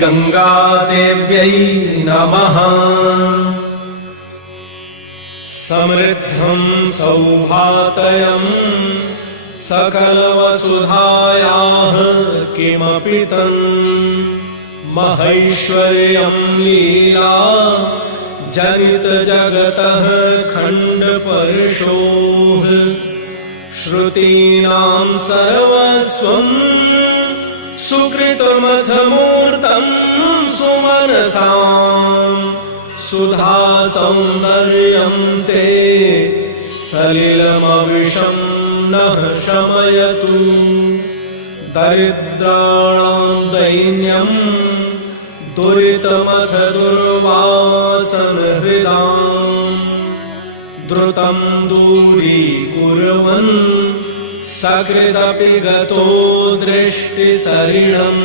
श्रीगङ्गादेव्यै नमः। समृद्धं सौभातयं सकलवसुधायाः किमपि तन् महैश्वर्यं लीला जनितजगतः खण्डपर्शोः श्रुतीनां सर्वस्वं सुकृतमथमूर्तं सुमनसां सुधा सौन्दर्यं ते सलिलमविशं नः शमयतु दरिद्राणां दैन्यं दुरितमथ दुर्वासनहृदां द्रुतं दूरीकुर्वन् सकृदपि गतो दृष्टिसरिणम्।